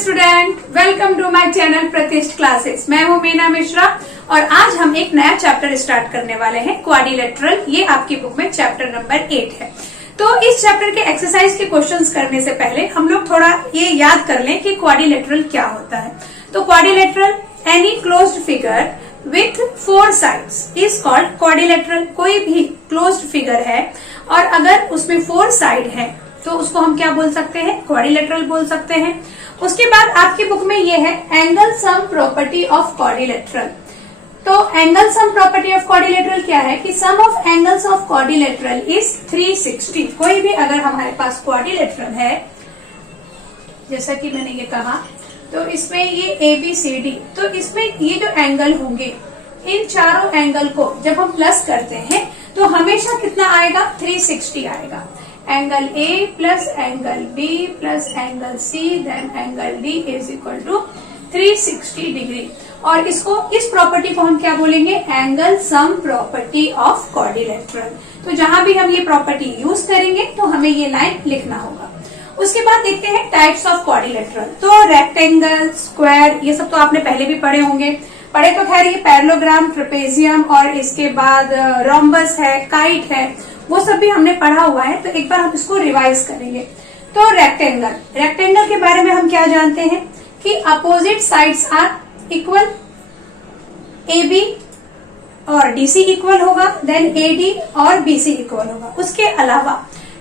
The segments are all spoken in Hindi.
Student, welcome to my channel Pratishtha classes. मैं हूं मीना मिश्रा और आज हम एक नया चैप्टर स्टार्ट करने वाले हैं, क्वाड्रिलेटरल। ये आपकी बुक में चैप्टर नंबर 8 है। तो इस चैप्टर के एक्सरसाइज के क्वेश्चंस करने से पहले हम लोग थोड़ा ये याद कर लें कि क्वाड्रिलेटरल क्या होता है। तो quadrilateral, any closed figure with 4 sides is called quadrilateral. कोई भी क्लोज्ड फिगर है और अगर उसमें 4 साइड है तो उसको हम क्या बोल सकते हैं, क्वाड्रिलेटरल बोल सकते हैं। उसके बाद आपकी बुक में ये है angle sum property of quadrilateral. तो angle sum property of quadrilateral क्या है कि sum of angles of quadrilateral is 360। कोई भी अगर हमारे पास क्वाड्रिलेटरल है, जैसा कि मैंने ये कहा, तो इसमें ये ABCD, तो इसमें ये जो एंगल होंगे, इन चारों एंगल को जब हम प्लस करते हैं तो हमेशा कितना आएगा, 360 आएगा। Angle A plus angle B plus angle C then angle D is equal to 360 degree. और इसको, इस प्रॉपर्टी को हम क्या बोलेंगे, angle sum property of quadrilateral. तो जहां भी हम ये प्रॉपर्टी यूज करेंगे तो हमें ये लाइन लिखना होगा। उसके बाद देखते हैं टाइप्स ऑफ क्वाड्रिलेटरल। तो रेक्टेंगल, स्क्वायर, ये सब तो आपने पहले भी पढ़े होंगे। पढ़े तो खैर, ये पैरेललोग्राम, ट्रेपेजियम और इसके बाद रोम्बस है, काइट है, वो सब भी हमने पढ़ा हुआ है। तो एक बार हम इसको रिवाइज करेंगे। तो रेक्टेंगल, रेक्टेंगल के बारे में हम क्या जानते हैं कि opposite sides are equal, AB और DC इक्वल होगा, देन AD और BC इक्वल होगा। उसके अलावा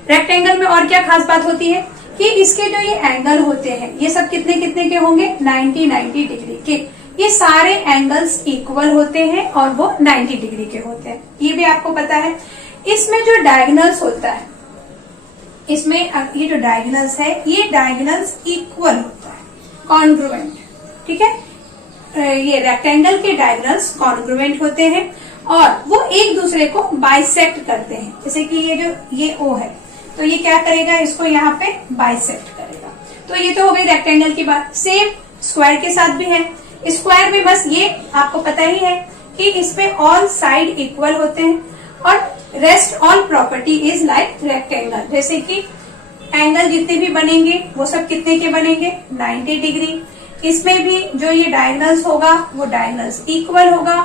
रेक्टेंगल में और क्या खास बात होती है कि इसके जो ये एंगल होते हैं, ये सब कितने कितने के होंगे, 90 डिग्री के। ये सारे एंगल्स इक्वल होते हैं और वो 90 डिग्री के होते हैं, ये भी आपको पता है। इसमें जो डायगोनल्स होता है, इसमें ये जो डायगोनल्स है, ये डायगोनल्स इक्वल होता है, कॉन्ग्रुएंट, ठीक है। ये रेक्टेंगल के डायगोनल्स कॉन्ग्रुएंट होते हैं और वो एक दूसरे को बाइसेक्ट करते हैं। जैसे कि ये O है, तो ये क्या करेगा, इसको यहाँ पे बाइसेक्ट करेगा। तो ये तो हो गई रेक्टेंगल की बात। सेम स्क्वायर के साथ भी है। स्क्वायर में बस ये आपको पता ही है कि इसमें ऑल साइड इक्वल होते हैं और rest all property is like rectangle. जैसे कि एंगल जितने भी बनेंगे वो सब कितने के बनेंगे, 90 डिग्री। इसमें भी जो ये डायगोनल्स होगा वो डायगोनल्स इक्वल होगा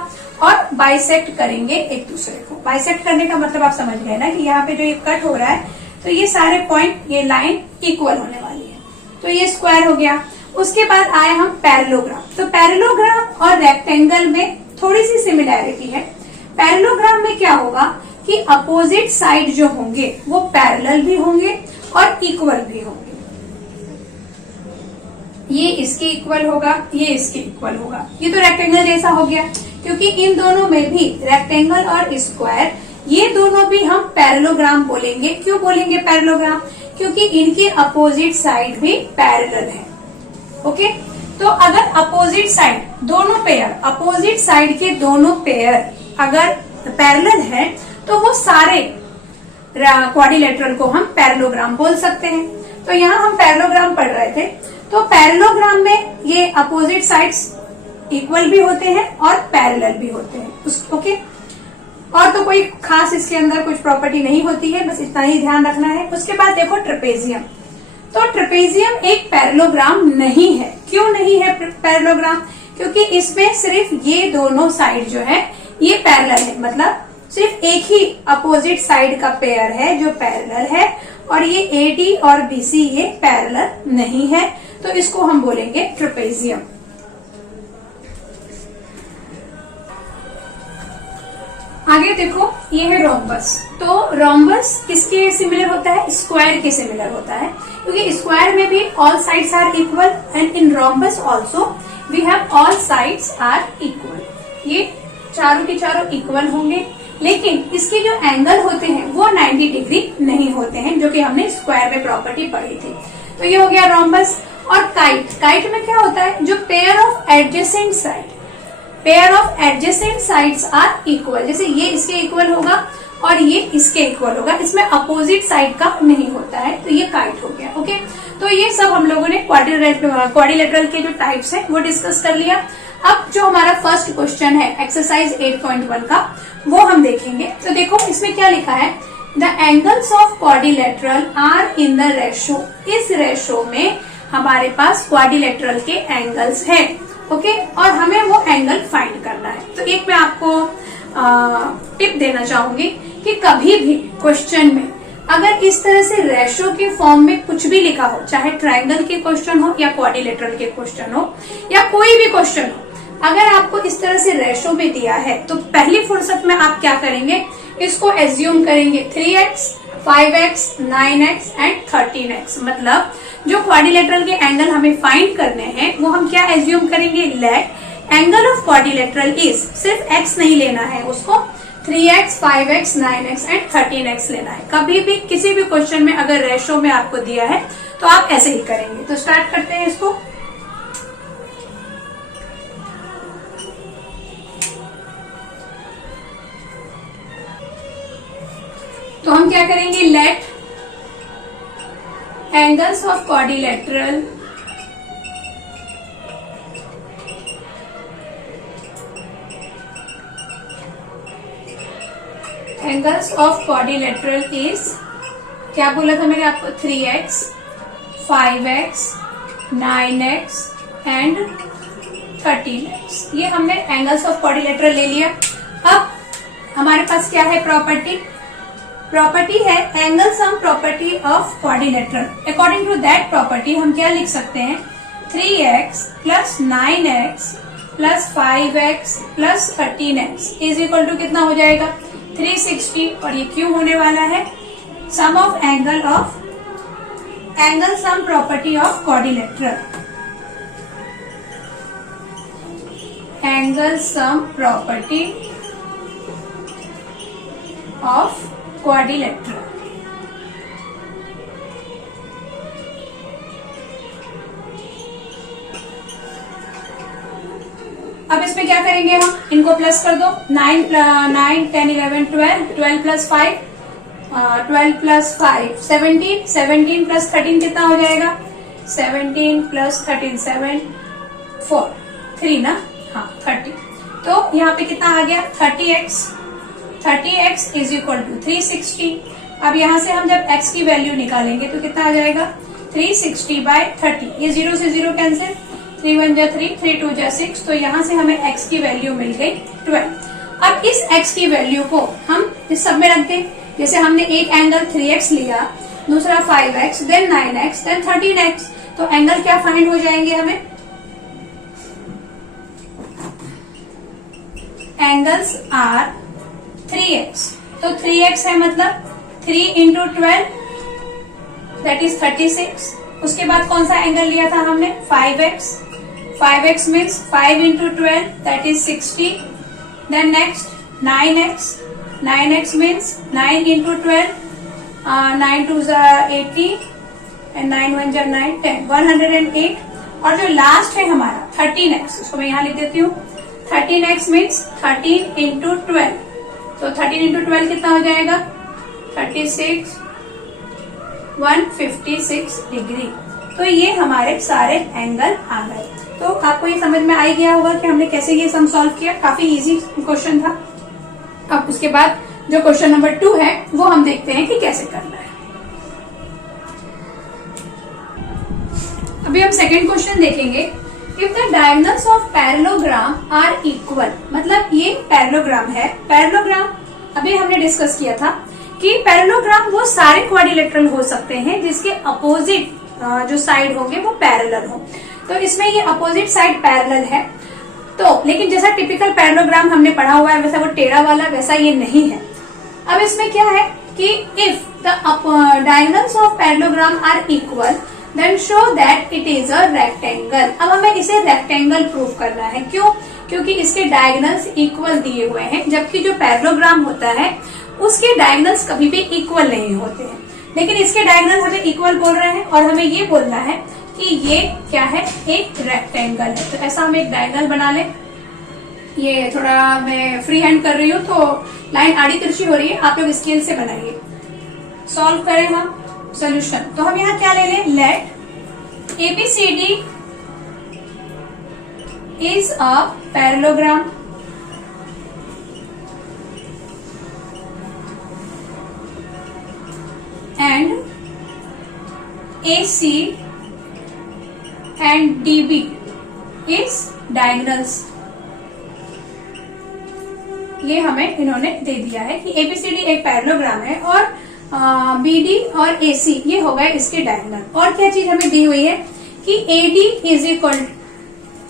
और बाइसेक्ट करेंगे एक दूसरे को। बाइसेक्ट करने का मतलब आप समझ गए ना कि यहाँ पे जो ये कट हो रहा है, तो ये सारे पॉइंट, ये लाइन इक्वल होने वाली है। तो ये स्क्वायर हो गया। उसके बाद आए हम पैरेललोग्राम। तो पैरेललोग्राम और रेक्टेंगल में थोड़ी सी सिमिलैरिटी है। पैरेललोग्राम में क्या होगा कि अपोजिट साइड जो होंगे वो पैरेलल भी होंगे और इक्वल भी होंगे। ये इसके इक्वल होगा, ये इसके इक्वल होगा। ये तो रेक्टेंगल जैसा हो गया, क्योंकि इन दोनों में भी, रेक्टेंगल और स्क्वायर, ये दोनों भी हम पैरेललोग्राम बोलेंगे। क्यों बोलेंगे पैरेललोग्राम, क्योंकि इनके अपोजिट साइड भी पैरेलल है। ओके, तो अगर अपोजिट साइड, दोनों पेयर, अपोजिट साइड के दोनों पेयर अगर पैरेलल है तो वो सारे क्वाड्रिलेटरल को हम पैरेललोग्राम बोल सकते हैं। तो यहाँ हम पैरेललोग्राम पढ़ रहे थे। तो पैरेललोग्राम में ये अपोजिट साइड्स इक्वल भी होते हैं और पैरेलल भी होते हैं। ओके, और तो कोई खास इसके अंदर कुछ प्रॉपर्टी नहीं होती है, बस इतना ही ध्यान रखना है। उसके बाद देखो ट्रेपेजियम। तो ट्रेपेजियम एक पैरेललोग्राम नहीं है। क्यों नहीं है पैरेललोग्राम, क्योंकि इसमें सिर्फ ये दोनों साइड जो है ये पैरेलल है, मतलब सिर्फ एक ही अपोजिट साइड का पेयर है जो पैरेलल है, और ये AD और BC ये पैरेलल नहीं है। तो इसको हम बोलेंगे ट्रेपेजियम। आगे देखो, ये है रोम्बस। तो रोम्बस किसके सिमिलर होता है, स्क्वायर के सिमिलर होता है, क्योंकि स्क्वायर में भी all sides are equal and in rhombus also we have all sides are equal. ये चारों के चारों इक्वल होंगे, लेकिन इसके जो एंगल होते हैं वो 90 डिग्री नहीं होते हैं, जो कि हमने स्क्वायर में प्रॉपर्टी पढ़ी थी। तो ये हो गया रोम्बस। और काइट, काइट में क्या होता है, जो pair of adjacent side, pair of adjacent sides are equal. जैसे ये इसके इक्वल होगा और ये इसके इक्वल होगा, इसमें अपोजिट साइड का नहीं होता है, तो ये काइट हो गया। ओके, तो ये सब हम लोगों ने क्वाड्रिलेटरल के जो टाइप्स हैं वो डिस्कस कर लिया। अब जो हमारा फर्स्ट क्वेश्चन है एक्सरसाइज 8.1 का, वो हम देखेंगे। तो देखो इसमें क्या लिखा है, the angles of quadrilateral are in the ratio. इस रेशो में हमारे पास क्वाड्रिलेटरल के एंगल्स है। ओके, और हमें वो एंगल फाइंड करना है। तो एक मैं आपको टिप देना चाहूंगी कि कभी भी क्वेश्चन में अगर इस तरह से रेशो के फॉर्म में कुछ भी लिखा हो, चाहे ट्रायंगल के क्वेश्चन हो या क्वाड्रिलेटरल के क्वेश्चन हो या कोई भी क्वेश्चन हो, अगर आपको इस तरह से रेशो में दिया है तो पहली फुर्सत में आप क्या करेंगे, इसको एज्यूम करेंगे 3x, 5x, 9x and 13x। मतलब जो क्वाड्रिलेटरल के एंगल हमें फाइंड करने हैं वो हम क्या एज्यूम करेंगे, let angle of quadrilateral is, सिर्फ x नहीं लेना है, उसको 3x, 5x, 9x and 13x लेना है। कभी भी किसी भी क्वेश्चन में अगर रेशो में आपको दिया है तो आप ऐसे ही करेंगे। तो स्टार्ट करते हैं इसको। तो हम क्या करेंगे, let angles of quadrilateral angles of quadrilateral is, क्या बोला था मैंने आपको, 3x, 5x, 9x and 13x। ये हमने एंगल्स ऑफ क्वाड्रिलेटरल ले लिया। अब हमारे पास क्या है, प्रॉपर्टी है angle sum property of quadrilateral. According to that property हम क्या लिख सकते हैं, 3x plus 9x plus 5x plus 13x is equal to कितना हो जाएगा, 360। और ये क्यों होने वाला है, sum of angle sum property of quadrilateral, angle sum property of quadrilateral. अब इसमें क्या करेंगे, हम इनको प्लस कर दो, 9, 10, 11, 12 प्लस 5, 12 प्लस 5 17, 17 प्लस 13 कितना हो जाएगा, 17 प्लस 13 7 4 3 ना, हाँ 30। तो यहाँ पे कितना आ गया, 30x इज इक्वल टू 360। अब यहाँ से हम जब x की वैल्यू निकालेंगे तो कितना आ जाएगा, 360/30। ये 0 से 0 कैंसिल, 3 1 जा 3, 3 2 जा 6। तो यहाँ से हमें x की वैल्यू मिल गई 12। अब इस x की वैल्यू को हम इस सब में रख दें। जैसे हमने एक एंगल 3x लिया, दूसरा 5x, then 9x, then 13x। तो एंगल क्या फाइंड हो जाएंगे हमें, एंगल्स आर 3x। तो 3x है मतलब 3 इंटू 12 दैट इज 36। उसके बाद कौन सा एंगल लिया था हमने, 5x। 5x means 5 into 12 that is 60। Then next 9x। 9x means 9 into 12, 9 2 80 and 9 1 9 10, 108। और जो लास्ट है हमारा 13x, उसको मैं यहाँ लिख देती हूँ, 13x मीन्स 13 इंटू 12। तो 13 इंटू 12 कितना हो जाएगा, 36, 156 डिग्री। तो ये हमारे सारे एंगल आ गए। तो आपको ये समझ में आ ही गया होगा कि हमने कैसे ये सम सॉल्व किया। काफी इजी क्वेश्चन था। अब उसके बाद जो क्वेश्चन नंबर 2 है वो हम देखते हैं कि कैसे करना है। अभी हम सेकेंड क्वेश्चन देखेंगे। If the diagonals of parallelogram are equal, मतलब ये पैरेललोग्राम है। पैरेललोग्राम अभी हमने डिस्कस किया था कि पैरेललोग्राम वो सारे क्वाड्रिलेटरल हो सकते हैं जिसके अपोजिट जो साइड होंगे वो पैरेलल हो। तो इसमें ये अपोजिट साइड पैरेलल है। तो लेकिन जैसा टिपिकल पैरेललोग्राम हमने पढ़ा हुआ है वैसा वो टेढ़ा वाला वैसा ये नहीं है। अब इसमें क्या है कि if the diagonals of parallelogram are equal then show that it is a rectangle. अब हमें इसे रेक्टेंगल प्रूव करना है। क्यों? क्योंकि इसके डायगोनल्स इक्वल दिए हुए हैं, जबकि जो पैरेललोग्राम होता है उसके डायगोनल्स कभी भी इक्वल नहीं होते हैं। लेकिन इसके डायगोनल हमें इक्वल बोल रहे हैं और हमें ये बोलना है कि ये क्या है, एक रेक्टेंगल है। तो ऐसा हम एक डायगोनल बना लें। ये थोड़ा मैं फ्री हैंड कर रही हूँ तो लाइन आड़ी तिरछी हो रही है, आप लोग स्केल से बनाइए। सॉल्व करें हम सोल्यूशन। तो हम यहाँ क्या ले लें, let ABCD is a parallelogram and AC and DB is diagonals। ये हमें इन्होंने दे दिया है कि ABCD एक पैरेललोग्राम है और BD और AC ये हो गए इसके डायगोनल। और क्या चीज हमें दी हुई है कि AD इज इक्वल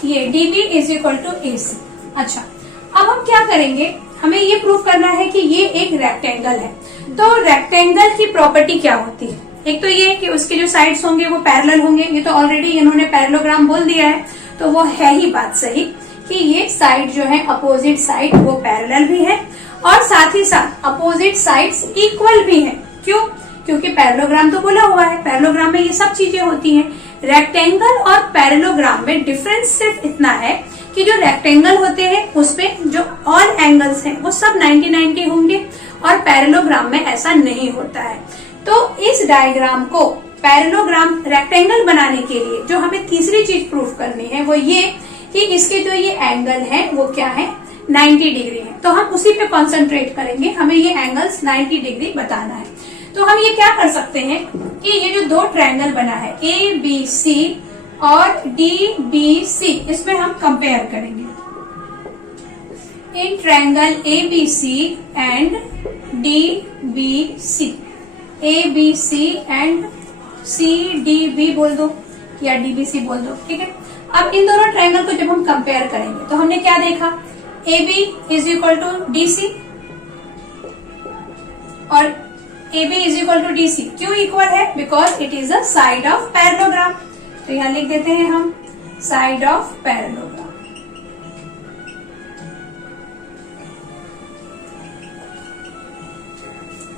ये DB is equal to AC। अच्छा, अब हम क्या करेंगे, हमें ये प्रूव करना है कि ये एक रेक्टेंगल है। तो रेक्टेंगल की प्रॉपर्टी क्या होती है, एक तो ये कि उसके जो साइड्स होंगे वो पैरेलल होंगे, ये तो ऑलरेडी इन्होंने पैरेललोग्राम बोल दिया है, तो वो है ही बात सही कि ये साइड जो है अपोजिट साइड वो पैरेलल भी है और साथ ही साथ अपोजिट साइड्स इक्वल भी है। क्यों? क्योंकि पैरेललोग्राम तो बोला हुआ है, पैरेललोग्राम में ये सब चीजें होती हैं। रेक्टेंगल और पैरेललोग्राम में डिफरेंस सिर्फ इतना है कि जो रेक्टेंगल होते हैं उसमें जो ऑल एंगल्स हैं वो सब 90-90 होंगे और पैरेललोग्राम में ऐसा नहीं होता है। तो इस डायग्राम को पैरेललोग्राम रेक्टेंगल बनाने के लिए जो हमें तीसरी चीज प्रूफ करनी है वो ये कि इसके जो ये एंगल है वो क्या है, 90 डिग्री है। तो हम उसी पे कॉन्सेंट्रेट करेंगे, हमें ये एंगल्स 90 डिग्री बताना है। तो हम ये क्या कर सकते हैं कि ये जो दो ट्रायंगल बना है ABC और DBC, इसमें हम कंपेयर करेंगे। In triangle ABC and DBC, ABC and CDB बोल दो या DBC बोल दो, ठीक है। अब इन दोनों ट्रायंगल को जब हम कंपेयर करेंगे तो हमने क्या देखा, AB is equal to DC और AB is equal to DC। क्यों इक्वल है? Because it is a side of parallelogram. तो यहां लिख देते हैं हम side of parallelogram.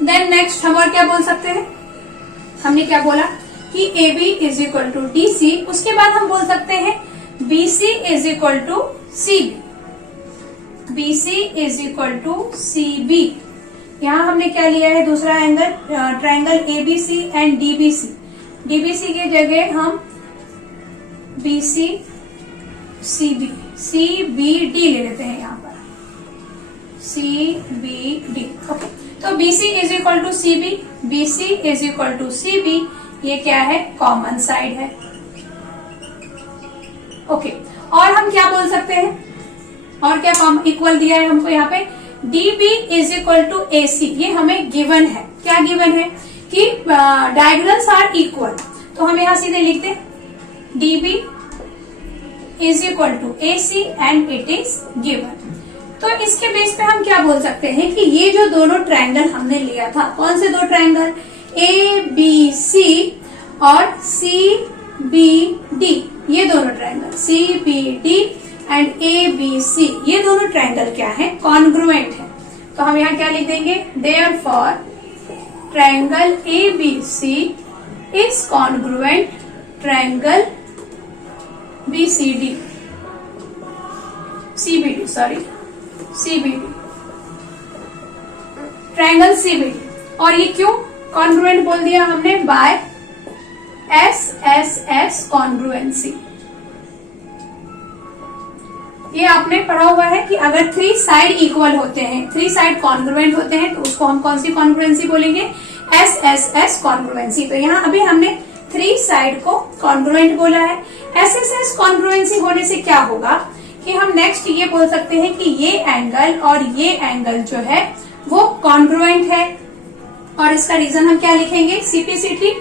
Then next हम और क्या बोल सकते हैं, हमने क्या बोला कि AB is equal to DC, उसके बाद हम बोल सकते हैं BC is equal to CB, BC is equal to CB। यहां हमने क्या लिया है, दूसरा angle triangle ABC and DBC। DBC की जगह हम BC CB CBD ले लेते हैं यहाँ पर, CBD। ओके, तो BC is equal to CB, BC is equal to CB, ये क्या है, कॉमन साइड है। ओके, और हम क्या बोल सकते हैं, और क्या इक्वल दिया है हमको यहाँ पे, DB is equal to AC। ये हमें गिवन है, क्या गिवन है कि डायगोनल्स आर इक्वल। तो हम यहाँ सीधे लिखते हैं DB is equal to AC and it is given. तो इसके बेस पे हम क्या बोल सकते हैं कि ये जो दोनों ट्रायंगल हमने लिया था, कौन से दो ट्रायंगल, ABC और CBD, ये दोनों ट्रायंगल CBD एंड ABC, ये दोनों ट्रायंगल क्या है, कॉन्ग्रुएंट है। तो हम यहाँ क्या लिख देंगे, therefore triangle ABC is congruent triangle CBD, triangle CBD। और ये क्यों कॉन्ग्रुएंट बोल दिया हमने, बाय SSS कॉन्ग्रुएंसी। ये आपने पढ़ा हुआ है कि अगर 3 साइड इक्वल होते हैं, 3 साइड कॉन्ग्रुएंट होते हैं, तो उसको हम कौन सी कॉन्ग्रुएंसी बोलेंगे, SSS कॉन्ग्रुएंसी। तो यहाँ अभी हमने 3 साइड को कॉन्ग्रुएंट बोला है। SSS कॉन्ग्रुएंसी होने से क्या होगा कि हम नेक्स्ट ये बोल सकते हैं कि ये एंगल और ये एंगल जो है वो कॉन्ग्रुएंट है। और इसका रीजन हम क्या लिखेंगे, CPCT,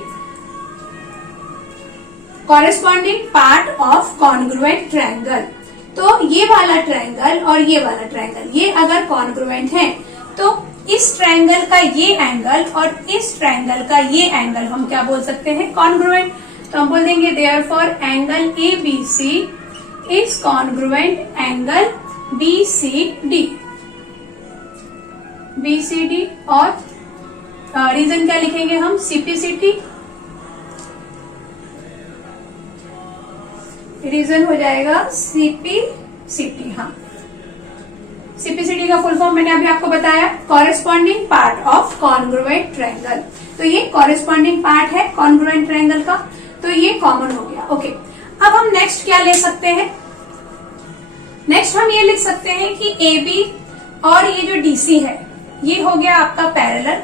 corresponding part of congruent triangle. तो ये वाला ट्रायंगल और ये वाला ट्रायंगल, ये अगर कॉन्ग्रुएंट है तो इस ट्रायंगल का ये एंगल और इस ट्रायंगल का ये एंगल हम क्या बोल सकते हैं, कॉन्ग्रुएंट। तो हम बोल देंगे therefore angle ABC is congruent angle BCD और रीजन क्या लिखेंगे हम, CPCT, रीजन हो जाएगा CPCT। हाँ, CPCT का फुल फॉर्म मैंने अभी आपको बताया, corresponding part of congruent triangle. तो ये कॉरेस्पॉन्डिंग पार्ट है कॉन्ग्रुएंट ट्रायंगल का, तो ये कॉमन हो गया। ओके, अब हम नेक्स्ट क्या ले सकते हैं, नेक्स्ट हम ये लिख सकते हैं कि AB और ये जो DC है ये हो गया आपका पैरेलल,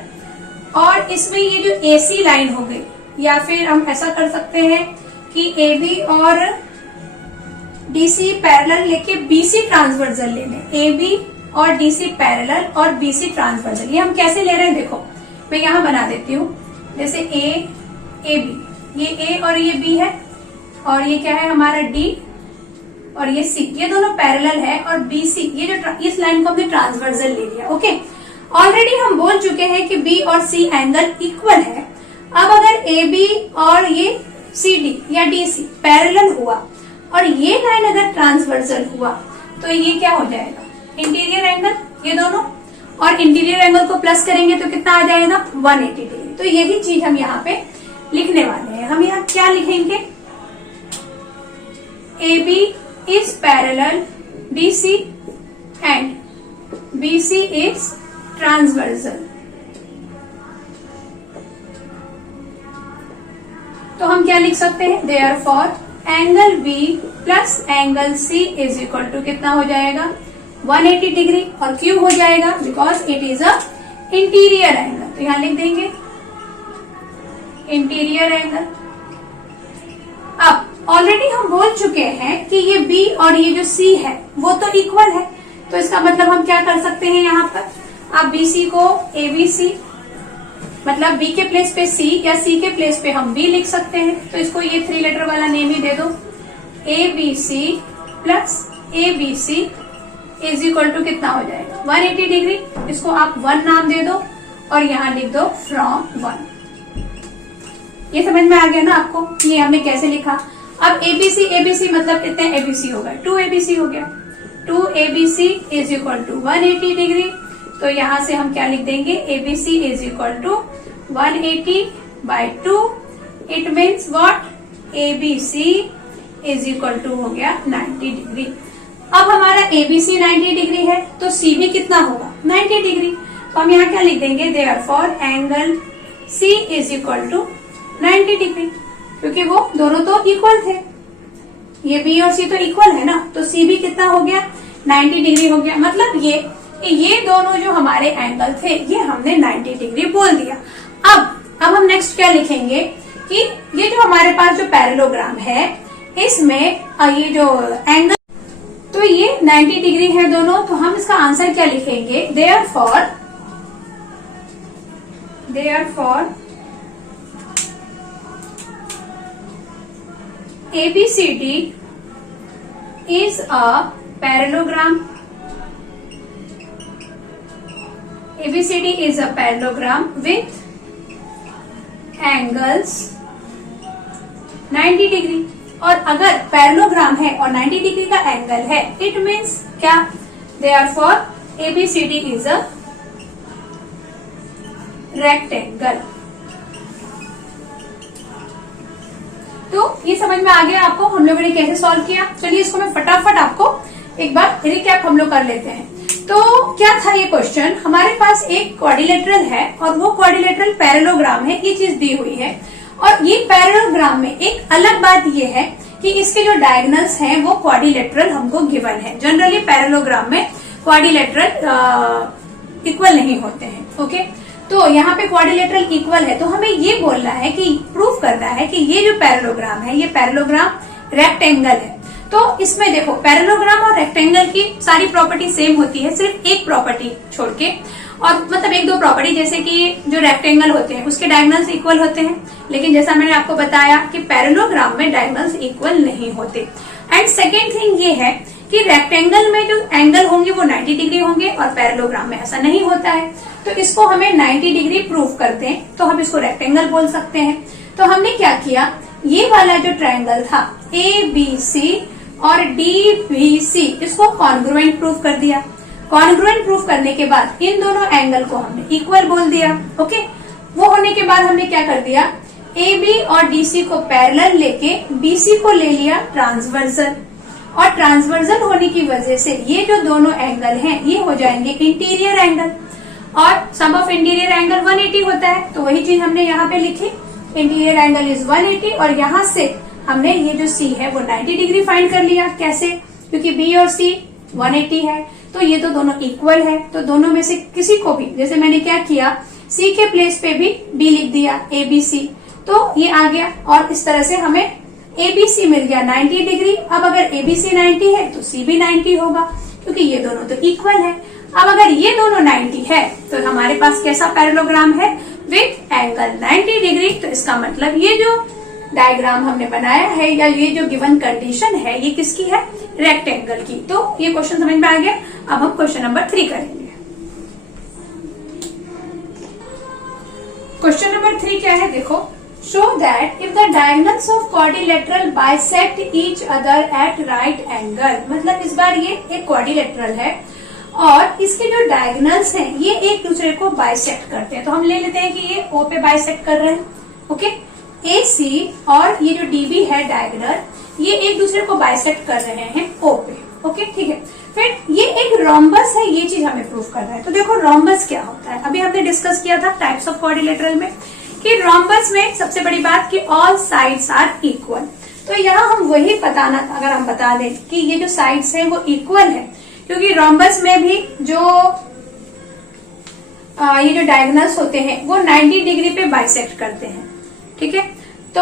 और इसमें ये जो AC लाइन हो गई, या फिर हम ऐसा कर सकते हैं कि AB और DC पैरेलल लेके BC ट्रांसवर्सल ले लें। AB और DC पैरेलल और BC ट्रांसवर्सल, ये हम कैसे ले रहे हैं देखो, मैं यहां बना देती हूँ। जैसे AB, ये A और ये B है, और ये क्या है हमारा D और ये C, ये दोनों पैरेलल है, और BC ये जो इस लाइन को हमने ट्रांसवर्सल ले लिया। ओके, ऑलरेडी हम बोल चुके हैं कि B और C एंगल इक्वल है। अब अगर AB और ये CD या DC पैरेलल हुआ और ये लाइन अगर ट्रांसवर्सल हुआ तो ये क्या हो जाएगा, इंटीरियर एंगल, ये दोनों, और इंटीरियर एंगल को प्लस करेंगे तो कितना आ जाएगा 180 डिग्री। तो यही चीज हम यहाँ पे लिखने वाले हैं। हम यहाँ क्या लिखेंगे, AB is parallel BC and BC is transversal। तो हम क्या लिख सकते हैं, therefore angle B plus angle C is equal to कितना हो जाएगा 180 डिग्री। और क्यों हो जाएगा, because it is a interior angle. तो यहां लिख देंगे इंटीरियर एंगल। अब ऑलरेडी हम बोल चुके हैं कि ये B और ये जो C है वो तो इक्वल है, तो इसका मतलब हम क्या कर सकते हैं, यहाँ पर आप BC को ABC, मतलब B के प्लेस पे C या C के प्लेस पे हम B लिख सकते हैं। तो इसको ये 3 लेटर वाला नेम ही दे दो, ABC plus ABC is equal to कितना हो जाएगा 180 डिग्री। इसको आप 1 नाम दे दो और यहाँ लिख दो फ्रॉम 1। ये समझ में आ गया ना आपको, ये हमने कैसे लिखा। अब ABC मतलब कितने ABC हो गए, 2ABC हो गया। 2ABC is equal to 180 degree. तो यहां से हम क्या लिख देंगे, ABC is equal to 180/2। It means what, ABC is equal to हो गया 90 डिग्री। अब हमारा ABC 90 डिग्री है तो C भी कितना होगा 90 डिग्री। तो हम यहाँ क्या लिख देंगे, therefore angle C is equal to 90 degree, क्योंकि वो दोनों तो इक्वल थे, ये B और C तो इक्वल है ना, तो C भी कितना हो गया 90 डिग्री हो गया। मतलब ये दोनों जो हमारे एंगल थे ये हमने 90 डिग्री बोल दिया। अब हम नेक्स्ट क्या लिखेंगे कि ये जो हमारे पास जो पैरेललोग्राम है इसमें ये जो एंगल, तो ये 90 डिग्री है दोनों, तो हम इसका आंसर क्या लिखेंगे, therefore ABCD is a parallelogram। ABCD is a parallelogram with angles 90 degree. और अगर पैरेललोग्राम है और 90 डिग्री का एंगल है, इट मीन्स क्या, therefore ABCD is a rectangle. तो ये समझ में आ गया आपको हम लोगों ने कैसे सॉल्व किया। चलिए इसको मैं फटाफट आपको एक बार रिकैप हम लोग कर लेते हैं। तो क्या था ये क्वेश्चन, हमारे पास एक क्वाड्रिलेटरल है और वो क्वाड्रिलेटरल पैरेललोग्राम है, ये चीज दी हुई है। और ये पैरेललोग्राम में एक अलग बात ये है कि इसके जो डायगोनल्स हैं वो क्वाड्रिलेटरल हमको गिवन है। जनरली पैरेललोग्राम में क्वाड्रिलेटरल इक्वल नहीं होते हैं। ओके, तो यहाँ पे क्वाड्रिलेटरल इक्वल है, तो हमें ये बोलना है कि प्रूफ करना है कि ये जो पैरेललोग्राम है ये पैरेललोग्राम रेक्टेंगल है। तो इसमें देखो पैरेललोग्राम और रेक्टेंगल की सारी प्रॉपर्टी सेम होती है, सिर्फ एक प्रॉपर्टी छोड़ के, और मतलब 1-2 प्रॉपर्टी, जैसे कि जो रेक्टेंगल होते हैं उसके डायगोनल्स इक्वल होते हैं, लेकिन जैसा मैंने आपको बताया कि पैरेललोग्राम में डायगोनल्स इक्वल नहीं होते। एंड सेकेंड थिंग ये है कि रेक्टेंगल में जो एंगल होंगे वो 90 डिग्री होंगे और पैरेललोग्राम में ऐसा नहीं होता है। तो इसको हमें 90 डिग्री प्रूफ करते हैं तो हम इसको रेक्टेंगल बोल सकते हैं। तो हमने क्या किया, ये वाला जो ट्रायंगल था ABC और DBC, इसको कॉन्ग्रुएंट प्रूफ कर दिया। कॉन्ग्रुएंट प्रूफ करने के बाद इन दोनों एंगल को हमने इक्वल बोल दिया। ओके, वो होने के बाद हमने क्या कर दिया, AB और DC को पैरेलल लेके BC को ले लिया ट्रांसवर्सल, और ट्रांसवर्सल होने की वजह से ये जो दोनों एंगल हैं ये हो जाएंगे इंटीरियर एंगल, और सम ऑफ इंटीरियर एंगल 180 होता है। तो वही चीज हमने यहाँ पे लिखी, इंटीरियर एंगल इज 180, और यहाँ से हमने ये जो C है वो 90 डिग्री फाइंड कर लिया। कैसे, क्योंकि B और C 180 है, तो ये तो दोनों इक्वल है, तो दोनों में से किसी को भी, जैसे मैंने क्या किया, C के प्लेस पे भी D लिख दिया ABC, तो ये आ गया। और इस तरह से हमें ABC मिल गया 90 डिग्री। अब अगर ABC 90 है तो C भी 90 होगा, क्योंकि ये दोनों तो इक्वल है। अब अगर ये दोनों 90 है तो हमारे पास कैसा पैरेललोग्राम है? With angle 90 degree. तो इसका मतलब ये जो डायग्राम हमने बनाया है या ये जो गिवन कंडीशन है ये किसकी है? रेक्टेंगल की। तो ये क्वेश्चन समझ में आ गया। अब हम क्वेश्चन नंबर 3 करेंगे। क्वेश्चन नंबर 3 क्या है? देखो, show that if the diagonals of quadrilateral bisect each other at right angle. मतलब इस बार ये एक क्वाड्रिलेटरल है और इसके जो डायगोनल्स हैं ये एक दूसरे को बाइसेक्ट करते हैं। तो हम ले लेते हैं कि ये O पे बाइसेक्ट कर रहे हैं। ओके, AC और ये जो DB है डायगोनल, ये एक दूसरे को बाइसेक्ट कर रहे हैं O पे। ओके, ठीक है। फिर ये एक रोम्बस है, ये चीज हमें प्रूव करना है। तो देखो रोम्बस क्या होता है, अभी हमने डिस्कस किया था टाइप्स ऑफ क्वाड्रिलेटरल में कि रोम्बस में सबसे बड़ी बात कि ऑल साइड्स आर इक्वल। तो यहाँ हम वही बताना, अगर हम बता दें कि ये जो साइड्स हैं वो इक्वल है, क्योंकि रोम्बस में भी जो ये जो डायगोनल्स होते हैं वो 90 डिग्री पे बाइसेक्ट करते हैं। ठीक है, तो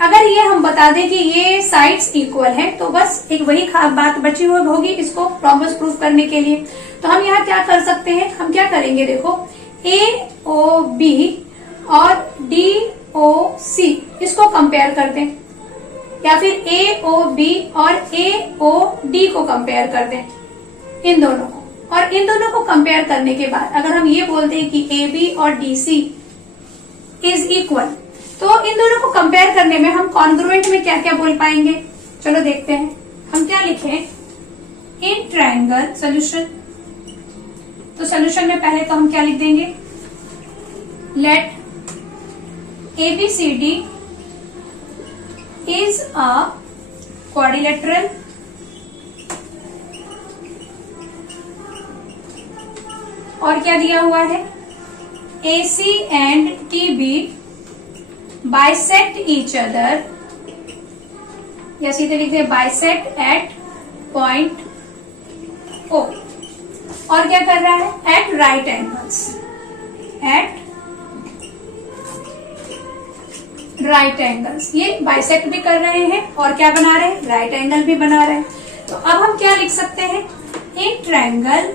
अगर ये हम बता दें कि ये साइड्स इक्वल हैं तो बस एक वही बात बची हुई होगी इसको रोम्बस प्रूफ करने के लिए। तो हम यहाँ क्या कर सकते हैं? हम क्या करेंगे, देखो AOB और DOC इसको कंपेयर कर दें, या फिर AOB और AOD को कंपेयर कर दें, इन दोनों को। और इन दोनों को कंपेयर करने के बाद अगर हम ये बोलते हैं कि AB और DC इज इक्वल, तो इन दोनों को कंपेयर करने में हम कॉन्ग्रुएंट में क्या क्या बोल पाएंगे? चलो देखते हैं। हम क्या लिखें? In triangle solution. तो सोल्यूशन में पहले तो हम क्या लिख देंगे? Let ABCD is a quadrilateral और क्या दिया हुआ है? AC and TB bisect each other, या सीधे लिखते हैं बाइसेक्ट एट पॉइंट O। और क्या कर रहा है? At right angles, at right angles. ये बाइसेक्ट भी कर रहे हैं और क्या बना रहे हैं? राइट एंगल भी बना रहे हैं। तो अब हम क्या लिख सकते हैं? In triangle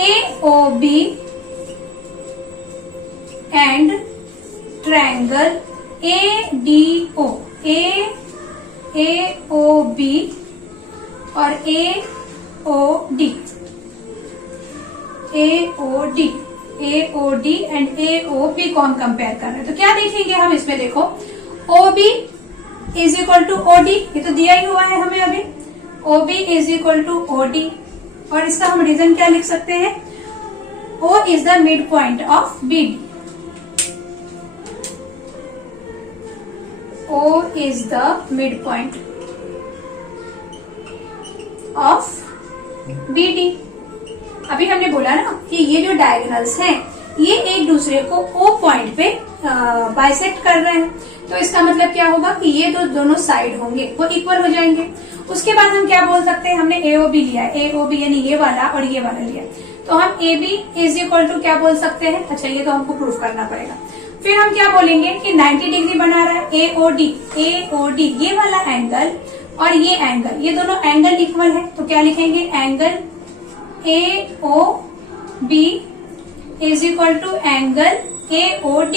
AOB and triangle ADO, AOB और AOD एंड AOB को हम कंपेयर कर रहे हैं। तो क्या देखेंगे हम इसमें? देखो OB is equal to OD, ये तो दिया ही हुआ है हमें अभी। OB is equal to OD और इसका हम रीजन क्या लिख सकते हैं? O is the mid point of BD। O is the midpoint of BD। अभी हमने बोला ना कि ये जो डायगोनल्स हैं ये एक दूसरे को O पॉइंट पे बाइसेक्ट कर रहे हैं। तो इसका मतलब क्या होगा कि ये दोनों साइड होंगे वो इक्वल हो जाएंगे। उसके बाद हम क्या बोल सकते हैं? हमने AOB लिया, AOB यानी ये वाला और ये वाला लिया, तो हम AB इज इक्वल टू क्या बोल सकते हैं? अच्छा, ये तो हमको प्रूफ करना पड़ेगा। फिर हम क्या बोलेंगे कि 90 डिग्री बना रहा है AOD ये वाला एंगल और ये एंगल, ये दोनों एंगल इक्वल है। तो क्या लिखेंगे? Angle AOB is equal to angle AOD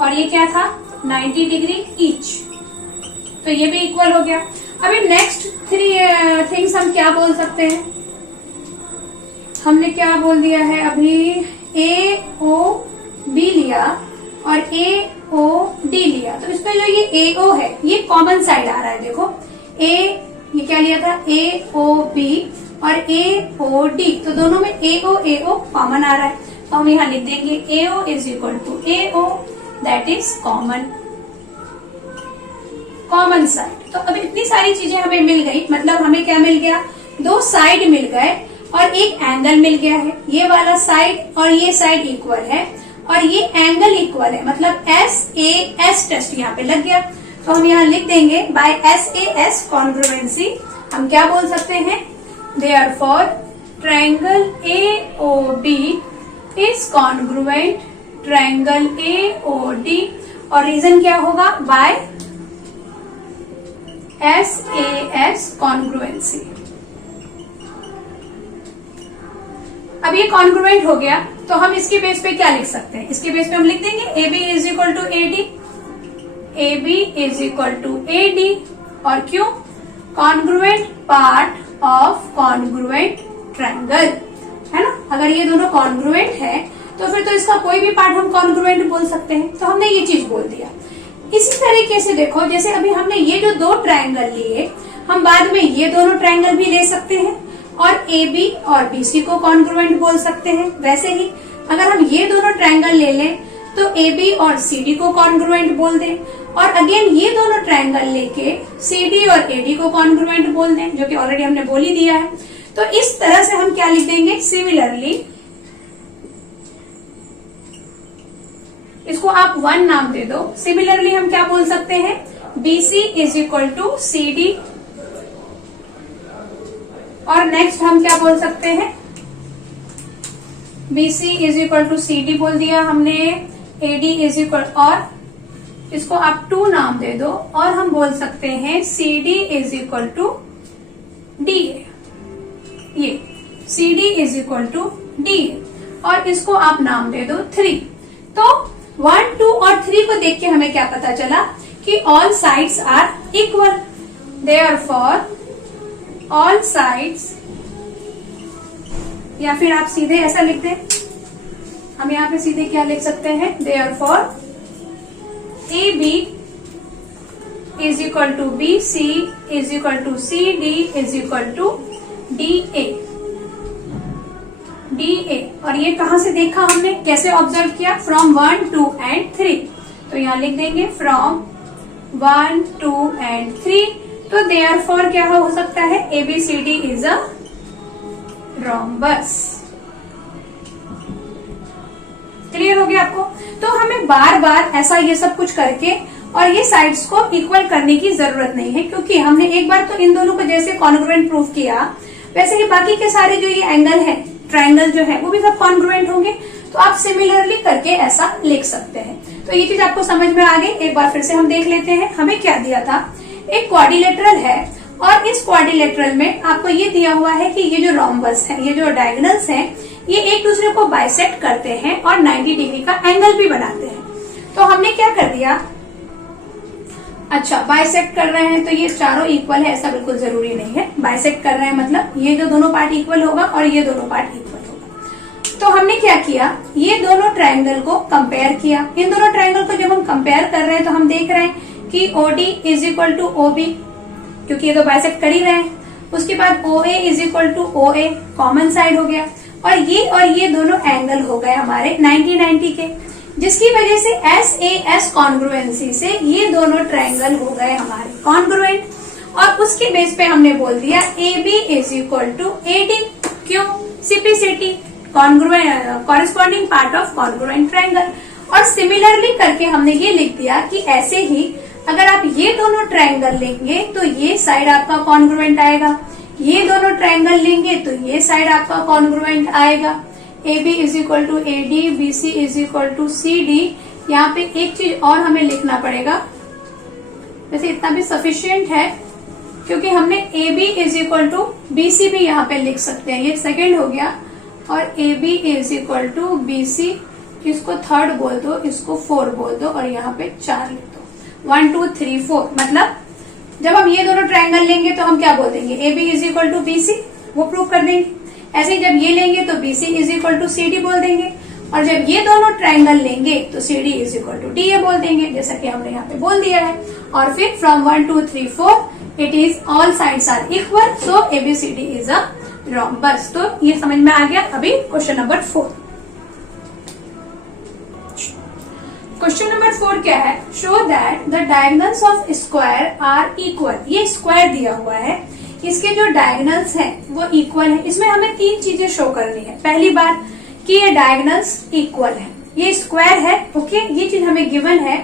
और ये क्या था? 90 डिग्री ईच। तो ये भी इक्वल हो गया। अभी नेक्स्ट 3 थिंग्स हम क्या बोल सकते हैं? हमने क्या बोल दिया है अभी? AOB लिया और AOD लिया। तो इसमें जो ये AO है ये कॉमन साइड आ रहा है। देखो ये क्या लिया था? AOB और AOD, तो दोनों में AO कॉमन आ रहा है। तो हम यहाँ लिख देंगे AO is equal to AO, that is common side. तो अब इतनी सारी चीजें हमें मिल गई, मतलब हमें क्या मिल गया? 2 साइड मिल गए और एक एंगल मिल गया है। ये वाला साइड और ये साइड इक्वल है और ये एंगल इक्वल है, मतलब SAS टेस्ट यहाँ पे लग गया। तो हम यहाँ लिख देंगे बाय SAS कॉन्ग्रुएंसी हम क्या बोल सकते हैं? Therefore triangle AOB is congruent triangle AOD और रीजन क्या होगा, बाय SAS कॉन्ग्रुएंसी। अब ये कॉन्ग्रुएंट हो गया तो हम इसके बेस पे क्या लिख सकते हैं, इसके बेस पे हम लिख देंगे AB is equal to AD, AB is equal to AD, और क्यों, congruent part of congruent triangle, है ना। अगर ये दोनों कॉन्ग्रुएंट है तो फिर तो इसका कोई भी पार्ट हम कॉन्ग्रुएंट बोल सकते हैं, तो हमने ये चीज बोल दिया। इसी तरीके से देखो, जैसे अभी हमने ये जो दो ट्रायंगल लिए, हम बाद में ये दोनों ट्रायंगल भी ले सकते हैं और AB और BC को कॉन्ग्रुएंट बोल सकते हैं। वैसे ही अगर हम ये दोनों ट्रायंगल ले लें तो AB और CD को कॉन्ग्रुएंट बोल दें, और अगेन ये दोनों ट्रायंगल लेके CD और AD को कॉन्ग्रुएंट बोल दें, जो कि ऑलरेडी हमने बोल ही दिया है। तो इस तरह से हम क्या लिख देंगे, सिमिलरली, इसको आप 1 नाम दे दो। सिमिलरली हम क्या बोल सकते हैं, BC is equal to CD, और नेक्स्ट हम क्या बोल सकते हैं, BC is equal to CD बोल दिया हमने, AD इज इक्वल, और इसको आप 2 नाम दे दो, और हम बोल सकते हैं CD is equal to DA, ये CD is equal to DA, और इसको आप नाम दे दो 3। तो 1, 2 और 3 को देख के हमें क्या पता चला कि all sides are equal, therefore all sides, या फिर आप सीधे ऐसा लिख दें, हम यहाँ पे सीधे क्या लिख सकते हैं, therefore AB is equal to BC is equal to CD is equal to DA, और ये कहां से देखा हमने, कैसे ऑब्जर्व किया, फ्रॉम 1, 2 एंड 3। तो यहाँ लिख देंगे फ्रॉम 1, 2 एंड 3। तो देयरफॉर क्या हो सकता है, ABCD is a rhombus. Clear हो गया आपको। तो हमें बार बार ऐसा ये सब कुछ करके और ये साइड्स को इक्वल करने की जरूरत नहीं है, क्योंकि हमने एक बार तो इन दोनों को जैसे कॉन्ग्रुएंट प्रूव किया, वैसे ही बाकी के सारे जो ये एंगल है, ट्रायंगल जो है, वो भी सब कॉन्ग्रुएंट होंगे। तो आप सिमिलरली करके ऐसा लिख सकते हैं। तो ये चीज आपको समझ में आ गई। एक बार फिर से हम देख लेते हैं, हमें क्या दिया था, एक क्वाड्रिलेटरल है, और इस क्वाड्रिलेटरल में आपको ये दिया हुआ है कि ये जो रोम्बस है, ये जो डायगोनल्स हैं, ये एक दूसरे को बाइसेक्ट करते हैं और 90 डिग्री का एंगल भी बनाते हैं। तो हमने क्या कर दिया, अच्छा बाइसेक्ट कर रहे हैं तो ये चारों इक्वल है, ऐसा बिल्कुल जरूरी नहीं है। बाइसेक्ट कर रहे हैं मतलब ये जो दोनों पार्ट इक्वल होगा और ये दोनों पार्ट इक्वल होगा। तो हमने क्या किया, ये दोनों ट्रायंगल को कंपेयर किया। इन दोनों ट्रायंगल को जब हम कंपेयर कर रहे हैं तो हम देख रहे हैं कि OD is equal to OB, क्योंकि ये तो बाइसेक्ट कर ही रहे हैं। उसके बाद OA is equal to OA, common side हो गया, और ये दोनों एंगल हो गए हमारे 90-90 के, जिसकी वजह से SAS कॉन्ग्रुएंसी से ये दोनों ट्रायंगल हो गए हमारे कॉन्ग्रुएंट। और उसके बेस पे हमने बोल दिया AB is equal to AD, क्यों, simplicity, corresponding part of congruent triangle. और सिमिलरली करके हमने ये लिख दिया कि ऐसे ही अगर आप ये दोनों ट्रायंगल लेंगे तो ये साइड आपका कॉन्ग्रुएंट आएगा, ये दोनों ट्रायंगल लेंगे तो ये साइड आपका कॉन्ग्रुएंट आएगा। AB is equal to AD, BC is equal to CD। यहाँ पे एक चीज और हमें लिखना पड़ेगा, वैसे इतना भी सफिशियंट है, क्योंकि हमने AB is equal to BC भी यहाँ पे लिख सकते हैं, ये सेकेंड हो गया, और AB is equal to BC, इसको 3rd बोल दो, इसको 4 बोल दो, और यहाँ पे 4 लिख दो, 1, 2, 3, 4। मतलब जब हम ये दोनों ट्रायंगल लेंगे तो हम क्या बोल देंगे, AB is equal to BC, वो प्रूव कर देंगे। ऐसे जब ये लेंगे तो BC is equal to CD बोल देंगे, और जब ये दोनों ट्रायंगल लेंगे तो CD is equal to DA बोल देंगे, जैसा कि हमने यहाँ पे बोल दिया है। और फिर from 1, 2, 3, 4 it is all sides are equal, so ABCD is a rhombus. तो ये समझ में आ गया। अभी क्वेश्चन नंबर 4। क्वेश्चन नंबर 4 क्या है, show that the diagonals of square are equal. ये स्क्वायर दिया हुआ है, इसके जो डायगोनल्स हैं वो इक्वल है। इसमें हमें 3 चीजें शो करनी है। पहली बात कि ये डायगोनल्स इक्वल है, ये स्क्वायर है, ओके, ये चीज हमें गिवन है,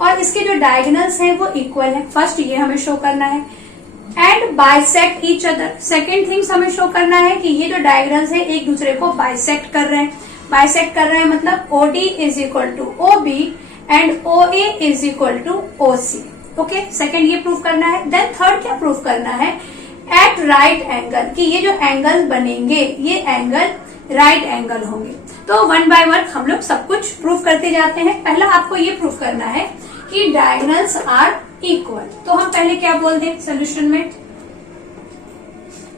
और इसके जो डायगोनल्स हैं वो इक्वल है। फर्स्ट ये हमें शो करना है। And bisect each other, second things हमें शो करना है कि ये जो डायगोनल्स है एक दूसरे को बाइसेक्ट कर रहे हैं। बाइसेक्ट कर रहे हैं मतलब OD is equal to OB and O A is equal to O C. Okay, second ये प्रूफ करना है। देन थर्ड क्या प्रूफ करना है, एट राइट एंगल, कि ये जो एंगल बनेंगे ये एंगल राइट एंगल होंगे। तो वन बाय वन हम लोग सब कुछ प्रूफ करते जाते हैं। पहला आपको ये प्रूफ करना है कि डायगोनल्स आर इक्वल। तो हम पहले क्या बोल दें सोल्यूशन में,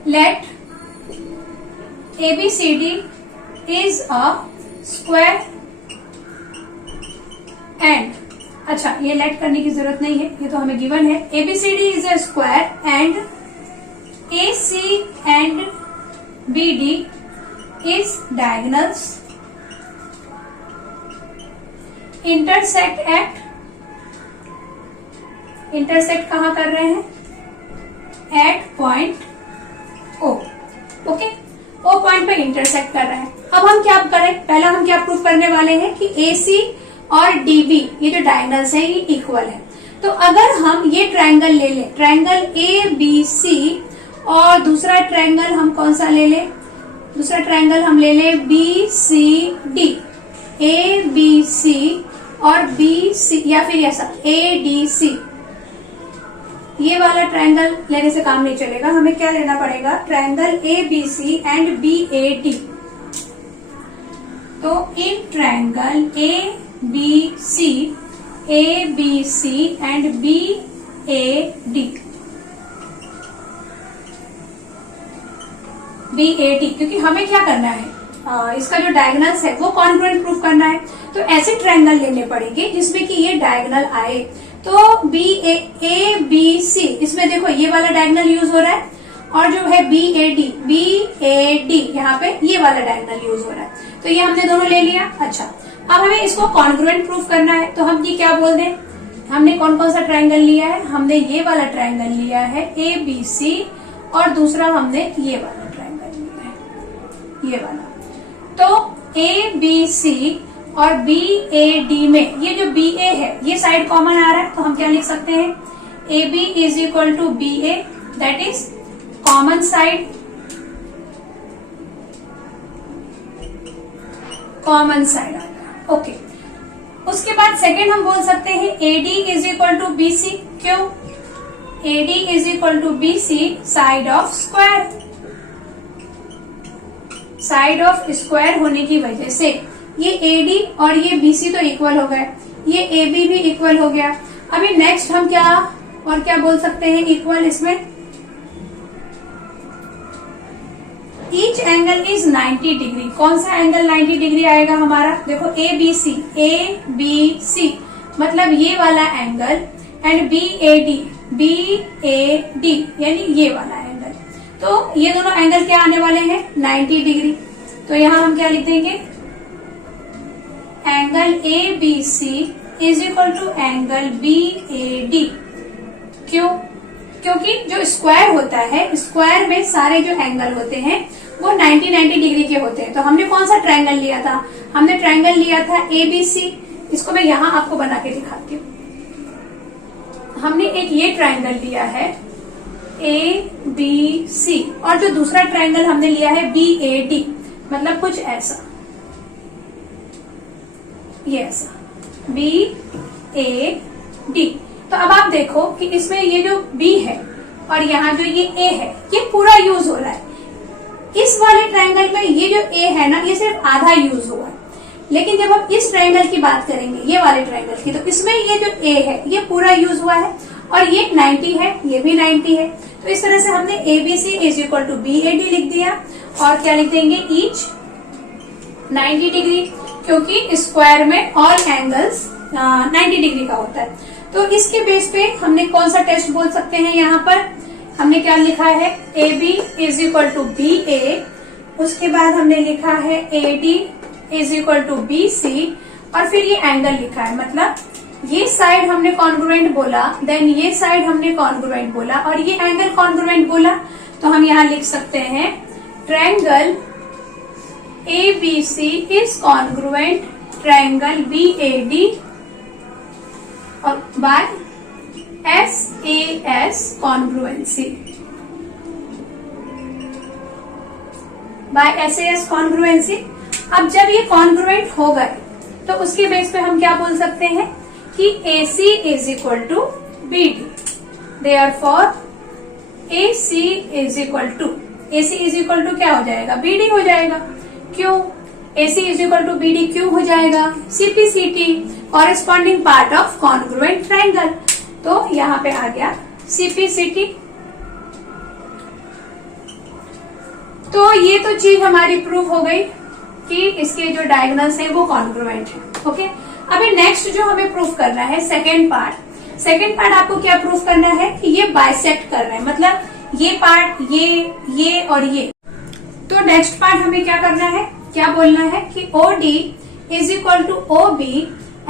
let ABCD is a square and, अच्छा ये लेट करने की जरूरत नहीं है, ये तो हमें गिवन है। ABCD is a square and AC and BD is diagonals intersect कहां कर रहे हैं, at point O। Okay, O point पे इंटरसेक्ट कर रहे हैं। अब हम क्या करें, पहला हम क्या प्रूफ करने वाले हैं कि AC और DB ये जो डायगोनल्स है ये इक्वल है। तो अगर हम ये ट्रायंगल ले लें, ट्रायंगल ABC, और दूसरा ट्रायंगल हम कौन सा ले लें, दूसरा ट्रायंगल हम ले लें BCD, ABC और BC या फिर ऐसा ADC, ये वाला ट्रायंगल लेने से काम नहीं चलेगा, हमें क्या लेना पड़ेगा, ट्रायंगल ABC एंड BAD। तो in triangle ABC and BAD, क्योंकि हमें क्या करना है, इसका जो डायगोनल्स है वो कॉन्ग्रुएंट प्रूफ करना है। तो ऐसे ट्रायंगल लेने पड़ेंगे जिसमें कि ये डायगोनल आए। तो ABC, इसमें देखो ये वाला डायगोनल यूज हो रहा है, और जो है BAD यहाँ पे ये वाला डायगोनल यूज हो रहा है। तो ये हमने दोनों ले लिया। अच्छा, अब हमें इसको कॉन्ग्रुएंट प्रूफ करना है। तो हम ये क्या बोल दें, हमने कौन कौन सा ट्रायंगल लिया है, हमने ये वाला ट्रायंगल लिया है ABC, और दूसरा हमने ये वाला ट्रायंगल लिया है, ये वाला। तो ABC और BAD में ये जो BA है ये साइड कॉमन आ रहा है, तो हम क्या लिख सकते हैं, AB is equal to BA, that is common side, common side आ गया। ओके, उसके बाद सेकेंड हम बोल सकते हैं AD is equal to BC। क्यों, AD is equal to BC side of square, side of square होने की वजह से ये AD और ये BC तो इक्वल हो गए, ये AB भी इक्वल हो गया। अभी नेक्स्ट हम क्या और क्या बोल सकते हैं इक्वल, इसमें ईच एंगल इज 90 डिग्री। कौन सा एंगल 90 डिग्री आएगा हमारा, देखो ABC मतलब ये वाला एंगल, एंड BAD यानी ये वाला एंगल। तो ये दोनों एंगल क्या आने वाले हैं, 90 डिग्री। तो यहां हम क्या लिख देंगे, angle ABC is equal to angle BAD। क्यों, क्योंकि जो स्क्वायर होता है, स्क्वायर में सारे जो एंगल होते हैं वो 90 डिग्री के होते हैं। तो हमने कौन सा ट्रायंगल लिया था, हमने ट्रायंगल लिया था ABC। इसको मैं यहां आपको बना के दिखाती हूँ। हमने एक ये ट्रायंगल लिया है ABC, और जो दूसरा ट्रायंगल हमने लिया है BAD, मतलब कुछ ऐसा, ये ऐसा BAD। तो अब आप देखो कि इसमें ये जो B है और यहाँ जो ये A है ये पूरा यूज हो रहा है। इस वाले ट्रायंगल में ये जो A है ना ये सिर्फ आधा यूज हुआ है, लेकिन जब हम इस ट्रायंगल की बात करेंगे, ये वाले ट्रायंगल की, तो इसमें ये जो A है ये पूरा यूज हुआ है, और ये 90 है, ये भी 90 है। तो इस तरह से हमने ABC is equal to BAD लिख दिया, और क्या लिख देंगे, ईच 90 डिग्री, क्योंकि स्क्वायर में ऑल एंगल्स 90 डिग्री का होता है। तो इसके बेस पे हमने कौन सा टेस्ट बोल सकते हैं, यहाँ पर हमने क्या लिखा है, AB is equal to BA, उसके बाद हमने लिखा है AD is equal to BC, और फिर ये एंगल लिखा है, मतलब ये साइड हमने कॉन्ग्रुएंट बोला, देन ये साइड हमने कॉन्ग्रुएंट बोला, और ये एंगल कॉन्ग्रुएंट बोला। तो हम यहाँ लिख सकते हैं triangle ABC is congruent triangle BAD और by SAS congruency, by SAS congruency. अब जब ये कॉन्ग्रुएंट हो गए तो उसके बेस पे हम क्या बोल सकते हैं कि AC is equal to BD। Therefore AC is equal to क्या हो जाएगा, BD हो जाएगा। क्यों AC is equal to BD क्यों हो जाएगा, CPCT corresponding part of congruent triangle. तो यहाँ पे आ गया CPCT। तो ये तो चीज हमारी प्रूव हो गई कि इसके जो डायगोनल्स हैं वो कॉन्ग्रुएंट है। ओके, अभी नेक्स्ट जो हमें प्रूफ करना है सेकेंड पार्ट आपको क्या प्रूफ करना है कि ये बाइसेक्ट कर रहे हैं, मतलब ये पार्ट ये और ये। तो नेक्स्ट पार्ट हमें क्या करना है, क्या बोलना है कि OD is equal to OB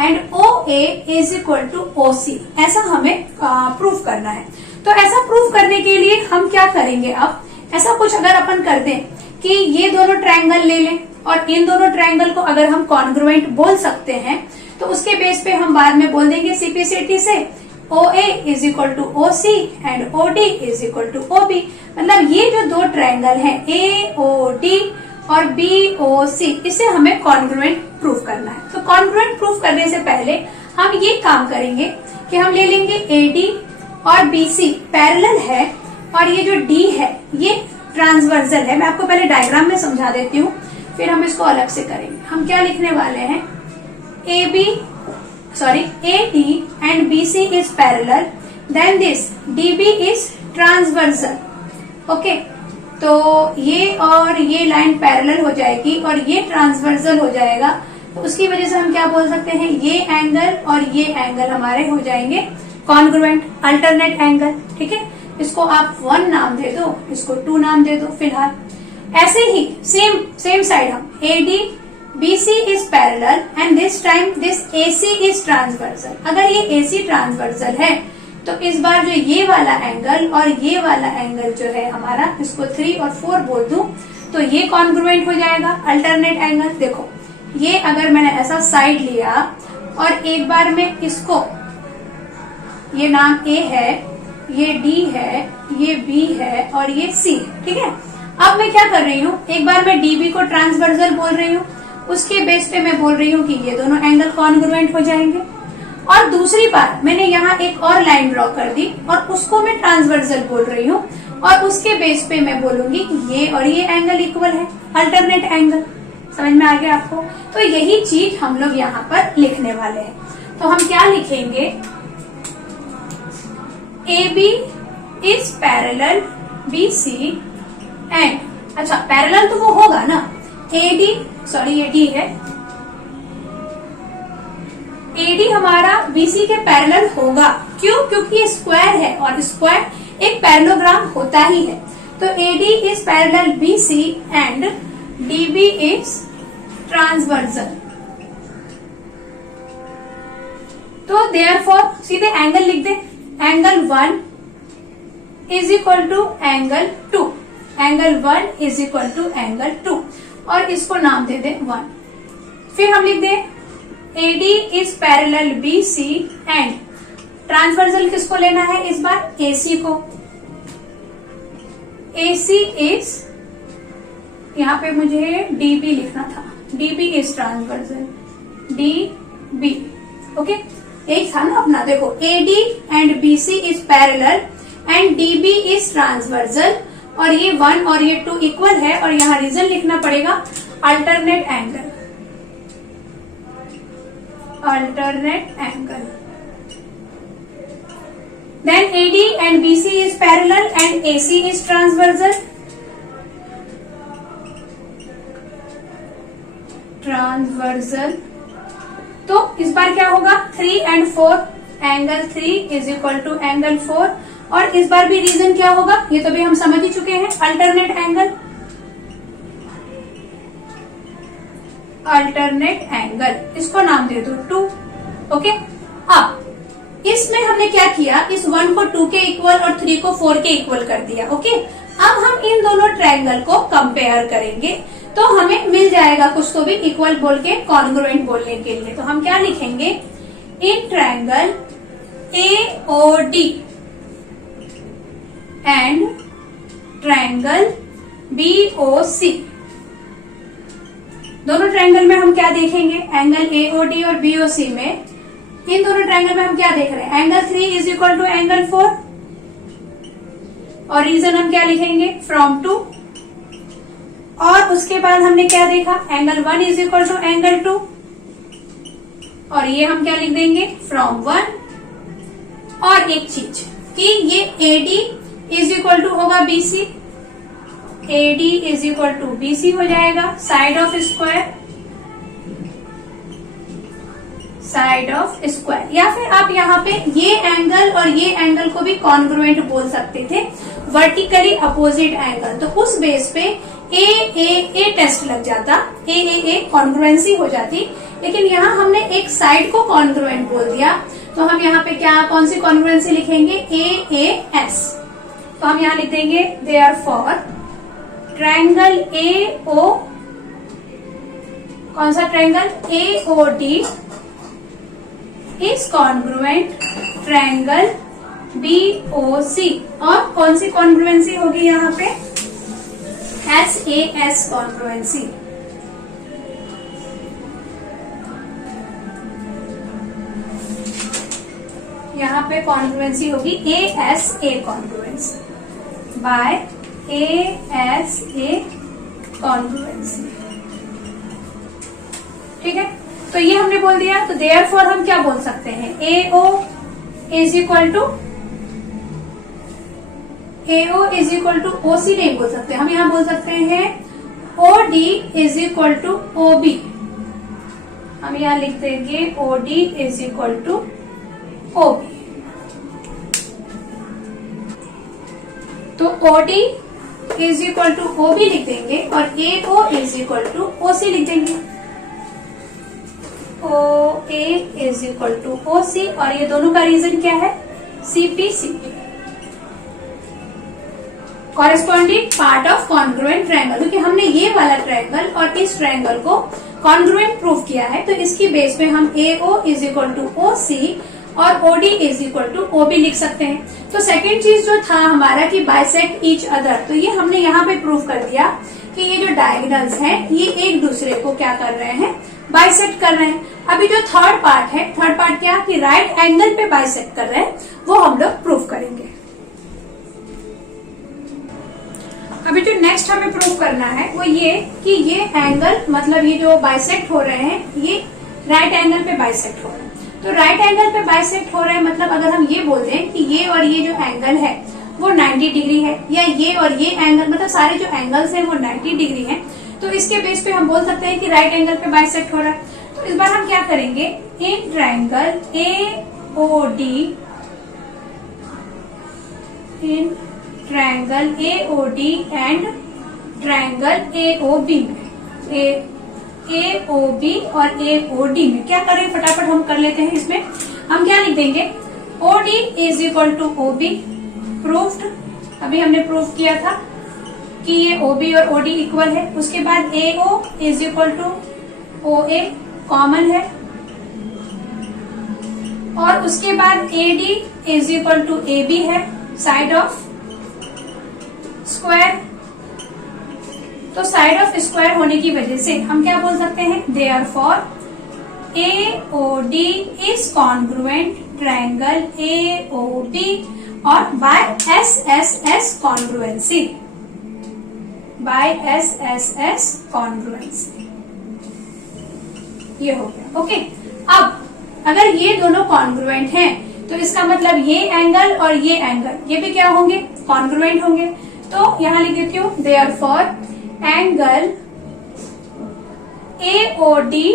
and OA is equal to OC, ऐसा हमें प्रूफ करना है। तो ऐसा प्रूफ करने के लिए हम क्या करेंगे, अब ऐसा कुछ अगर अपन कर दें कि ये दोनों ट्रायंगल ले लें और इन दोनों ट्रायंगल को अगर हम कॉन्ग्रुएंट बोल सकते हैं तो उसके बेस पे हम बाद में बोल देंगे CPCT से OA is equal to OC and OD is equal to OB। मतलब ये जो दो ट्रायंगल हैं AOD और BOC, इसे हमें कॉन्ग्रुएंट प्रूफ करना है। तो कॉन्ग्रुएंट प्रूफ करने से पहले हम ये काम करेंगे कि हम ले लेंगे AD और BC पैरेलल है और ये जो D है ये ट्रांसवर्सल है। मैं आपको पहले डायग्राम में समझा देती हूँ, फिर हम इसको अलग से करेंगे। हम क्या लिखने वाले हैं, AD and BC is parallel, then this DB is transversal। Okay, तो ये और ये लाइन पैरेलल हो जाएगी और ये ट्रांसवर्सल हो जाएगा। तो उसकी वजह से हम क्या बोल सकते हैं, ये एंगल और ये एंगल हमारे हो जाएंगे कॉन्ग्रुएंट, अल्टरनेट एंगल। ठीक है, इसको आप 1 नाम दे दो, इसको 2 नाम दे दो फिलहाल। ऐसे ही सेम साइड हम AD BC is parallel and this time this AC is transversal। अगर ये AC ट्रांसवर्सल है तो इस बार जो ये वाला एंगल और ये वाला एंगल जो है हमारा, इसको 3 और 4 बोल दूं तो ये कॉन्ग्रुएंट हो जाएगा, अल्टरनेट एंगल। देखो ये अगर मैंने ऐसा साइड लिया और एक बार में इसको, ये नाम A है, ये D है, ये B है और ये C है। ठीक है, अब मैं क्या कर रही हूँ, एक बार मैं DB को ट्रांसवर्सल बोल रही हूँ, उसके बेस पे मैं बोल रही हूँ कि ये दोनों एंगल कॉन्ग्रुएंट हो जाएंगे। और दूसरी बार मैंने यहाँ एक और लाइन ड्रॉ कर दी और उसको मैं ट्रांसवर्सल बोल रही हूँ और उसके बेस पे मैं बोलूंगी कि ये और ये एंगल इक्वल है, अल्टरनेट एंगल। समझ में आ गया आपको? तो यही चीज हम लोग यहाँ पर लिखने वाले हैं। तो हम क्या लिखेंगे, AB is parallel BC and, अच्छा पैरेलल तो वो होगा ना, AD, सॉरी ये D है, AD हमारा BC के पैरेलल होगा। क्यों? क्योंकि ये स्क्वायर है और स्क्वायर एक पैरेललोग्राम होता ही है। तो AD is parallel BC and DB is transversal. तो देयरफॉर सीधे एंगल लिख दे, angle 1 is equal to angle 2, angle 1 is equal to angle 2 और इसको नाम दे दे 1। फिर हम लिख दे AD is parallel BC and transversal किसको लेना है इस बार, AC को। AC इज, यहाँ पे मुझे DB लिखना था, DB is transversal, DB। Okay, यही था ना अपना। देखो AD and BC is parallel and DB is transversal और ये 1 और ये 2 इक्वल है और यहाँ रीजन लिखना पड़ेगा alternate angle, alternate angle. Then AD and BC is parallel and AC is transversal, transversal. तो इस बार क्या होगा, 3 and 4, angle 3 is equal to angle 4 और इस बार भी रीजन क्या होगा, ये तो भी हम समझ ही चुके हैं, अल्टरनेट एंगल, अल्टरनेट एंगल, इसको नाम दे दो 2। ओके, अब इसमें हमने क्या किया, इस 1 को 2 के इक्वल और 3 को 4 के इक्वल कर दिया। ओके, अब हम इन दोनों ट्रायंगल को कंपेयर करेंगे तो हमें मिल जाएगा कुछ तो भी इक्वल बोल के कॉन्ग्रुएंट बोलने के लिए। तो हम क्या लिखेंगे, in triangle AOD and triangle BOC दोनों ट्रायंगल में हम क्या देखेंगे, एंगल एओडी और बीओसी में, इन दोनों ट्रायंगल में हम क्या देख रहे हैं, angle 3 is equal to angle 4, और रीजन हम क्या लिखेंगे, फ्रॉम टू। और उसके बाद हमने क्या देखा, angle 1 is equal to angle 2, और ये हम क्या लिख देंगे, फ्रॉम 1। और एक चीज कि ये एडी इज इक्वल टू होगा BC, AD is equal to BC हो जाएगा, side of square, side of square. या फिर आप यहाँ पे ये एंगल और ये एंगल को भी कॉन्ग्रुएंट बोल सकते थे, वर्टिकली अपोजिट एंगल। तो उस बेस पे ए टेस्ट लग जाता, ए कॉन्ग्रुएंसी हो जाती। लेकिन यहाँ हमने एक साइड को कॉन्ग्रुएंट बोल दिया, तो हम यहाँ पे क्या, कौन सी कॉन्ग्रुएंसी लिखेंगे, एएस। तो हम यहाँ लिख देंगे देयरफॉर ट्रायंगल एओ, कौन सा triangle, AOD is congruent triangle BOC. और कौन सी कॉन्ग्रुएंसी होगी यहाँ पे, एसएएस कॉन्ग्रुएंसी। यहाँ पे कॉन्ग्रुएंसी होगी ASA congruency by ASA congruency. ठीक है, तो ये हमने बोल दिया। तो देयरफॉर हम क्या बोल सकते हैं, AO is equal to OC नहीं बोल सकते, हम यहाँ बोल सकते हैं OD is equal to OB. हम यहाँ लिख देंगे OD is equal to OB. तो OD is equal to OB लिख देंगे और AO is equal to OC लिख देंगे, O A is equal to OC. और ये दोनों का रीजन क्या है, CP corresponding part of congruent triangle. क्योंकि हमने ये वाला ट्रायंगल और इस ट्रायंगल को कॉन्ग्रुएंट प्रूव किया है, तो इसकी बेस पे हम AO is equal to OC और OD is equal to OB लिख सकते हैं। तो सेकेंड चीज जो था हमारा कि बाइसेक्ट ईच अदर, तो ये हमने यहाँ पे प्रूव कर दिया कि ये जो डायगोनल्स हैं ये एक दूसरे को क्या कर रहे हैं, बाइसेक्ट कर रहे हैं। अभी जो थर्ड पार्ट है, थर्ड पार्ट क्या कि राइट एंगल पे बाइसेक्ट कर रहे हैं, वो हम लोग प्रूव करेंगे। अभी जो नेक्स्ट हमें प्रूव करना है वो ये कि ये एंगल, मतलब ये जो बाइसेक्ट हो रहे हैं ये राइट एंगल पे बाइसेक्ट हो रहे हैं। तो राइट एंगल पे बाइसेक्ट हो रहे हैं मतलब अगर हम ये बोल दें कि ये और ये जो एंगल है वो 90 डिग्री है, या ये और ये एंगल, मतलब सारे जो एंगल्स हैं वो 90 डिग्री हैं, तो इसके बेस पे हम बोल सकते हैं कि राइट एंगल पे बाइसेक्ट हो रहा है। तो इस बार हम क्या करेंगे, in triangle AOD, in triangle AOD and triangle AOB में, एओबी और एओडी में क्या करें, फटाफट हम कर लेते हैं। इसमें हम क्या लिख देंगे, OD is equal to OB, proved. अभी हमने प्रूव किया था कि ये ओबी और ओडी इक्वल है। उसके बाद AO is equal to OA, common है। और उसके बाद AD is equal to AB है, साइड ऑफ स्क्वायर। तो साइड ऑफ स्क्वायर होने की वजह से हम क्या बोल सकते हैं, therefore AOD is congruent triangle AOB और by SSS congruency, by SSS congruency. ये हो गया, ओके। अब अगर ये दोनों कॉन्ग्रुएंट हैं तो इसका मतलब ये एंगल और ये एंगल ये भी क्या होंगे, कॉन्ग्रुएंट होंगे। तो यहां लिख देती हूं, therefore angle AOD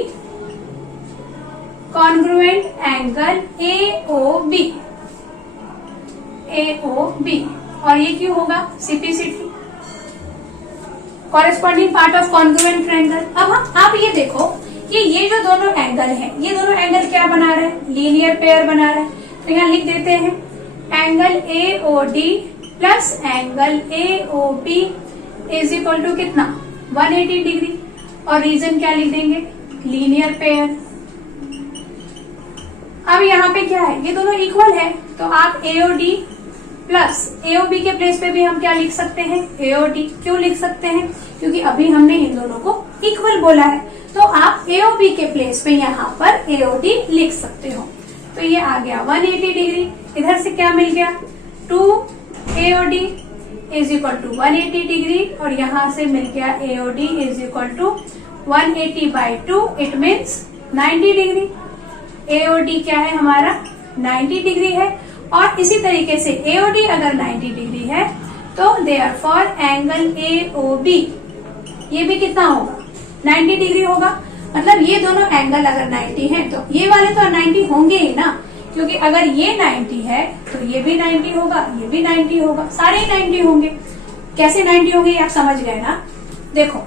congruent angle AOB, AOB. और ये क्यों होगा, CPCT corresponding part of congruent triangle. अब आप ये देखो कि ये जो दोनों एंगल हैं, ये दोनों एंगल क्या बना रहे हैं, लीनियर पेयर बना रहे हैं। तो यहाँ लिख देते हैं angle AOD plus angle AOB is equal to कितना, 180 डिग्री। और रीजन क्या लिख देंगे, लीनियर पेयर। अब यहाँ पे क्या है, ये दोनों इक्वल है, तो आप एओडी प्लस एओबी के प्लेस पे भी हम क्या लिख सकते हैं, एओडी। क्यों लिख सकते हैं, क्योंकि अभी हमने इन दोनों को इक्वल बोला है। तो आप AOB के प्लेस पे यहाँ पर AOD लिख सकते हो। तो ये आ गया 180 डिग्री, इधर से क्या मिल गया 2 AOD is equal to 180 degree, और यहाँ से मिल गया AOD is equal to 180/2, it means 90 degree. AOD क्या है हमारा 90 डिग्री है, और इसी तरीके से AOD अगर 90 डिग्री है तो देयरफॉर एंगल AOB ये भी कितना होगा 90 डिग्री होगा। मतलब ये दोनों एंगल अगर 90 है तो ये वाले तो 90 होंगे ही ना, क्योंकि अगर ये 90 है तो ये भी 90 होगा, ये भी 90 होगा, सारे ही 90 होंगे। कैसे 90 होंगे आप समझ गए ना। देखो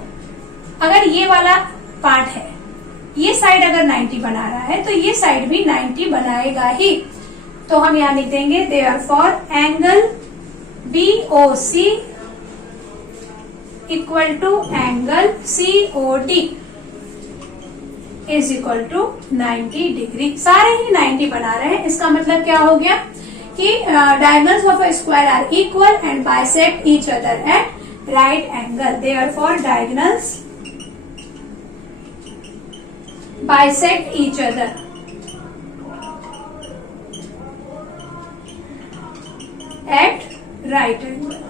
अगर ये वाला पार्ट है, ये साइड अगर 90 बना रहा है तो ये साइड भी 90 बनाएगा ही। तो हम यहाँ लिख देंगे therefore angle BOC equal to angle COD is equal to 90 degree. सारे ही 90 बना रहे हैं। इसका मतलब क्या हो गया कि diagonals of a square are equal and bisect each other at right angle, therefore diagonals bisect each other at right angle.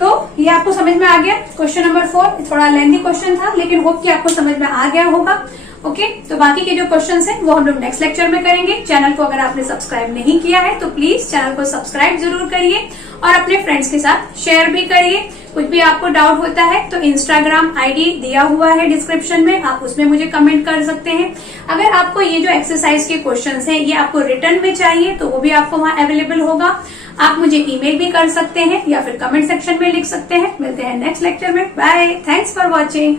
तो ये आपको समझ में आ गया। क्वेश्चन नंबर 4 थोड़ा लेंथी क्वेश्चन था, लेकिन होप कि आपको समझ में आ गया होगा। ओके, तो बाकी के जो क्वेश्चंस हैं वो हम लोग नेक्स्ट लेक्चर में करेंगे। चैनल को अगर आपने सब्सक्राइब नहीं किया है तो प्लीज चैनल को सब्सक्राइब जरूर करिए और अपने फ्रेंड्स के साथ शेयर भी करिए। कुछ भी आपको डाउट होता है तो इंस्टाग्राम ID दिया हुआ है डिस्क्रिप्शन में, आप उसमें मुझे कमेंट कर सकते हैं। अगर आपको ये जो एक्सरसाइज के क्वेश्चंस हैं ये आपको रिटर्न में चाहिए तो वो भी आपको वहां अवेलेबल होगा। आप मुझे ईमेल भी कर सकते हैं या फिर कमेंट सेक्शन में लिख सकते हैं। मिलते हैं नेक्स्ट लेक्चर में। Bye, thanks for watching.